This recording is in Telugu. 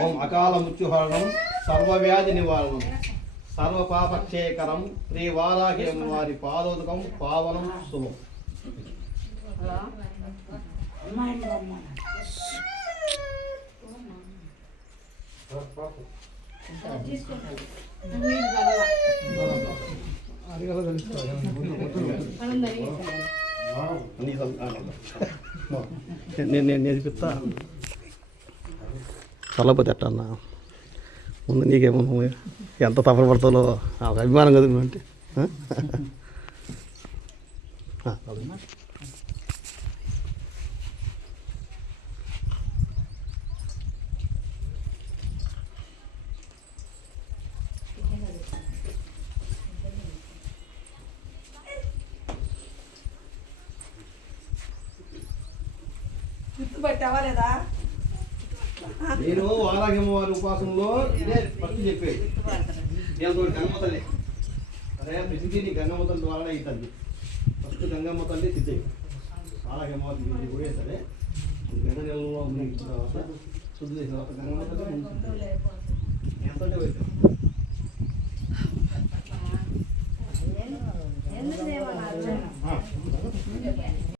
ఓం అకాల మృత్యుహరణం సర్వవ్యాధి నివారణం సర్వపాపక్షేకరం శ్రీ వారాహి వారి పాదోదకం పావనం శుభం నేను నేను నేర్పిస్తా చల్లపోతే ఎట్ట అన్న? ముందు నీకేమో ఎంత తపన పడతాలో ఒక అభిమానం కదా అంటే ఆ? గుర్తుపట్టావా లేదా? నేను వారాహిమ వారి ఉపాసంలో ఇదే ఫస్ట్ చెప్పేది నేను గంగమ్మ గంగమ్మతల్లి అరే ప్రతిదీ నీ తల్లి ద్వారా అవుతుంది ఫస్ట్ గంగమ్మ తల్లి సిద్ధి వారాహిమ వారి పోయే సరే గంగ నెలలో మునిగించిన తర్వాత శుద్ధి చేసిన తర్వాత గంగమ్మ తల్లి ఎంత పోయింది ఎందుకు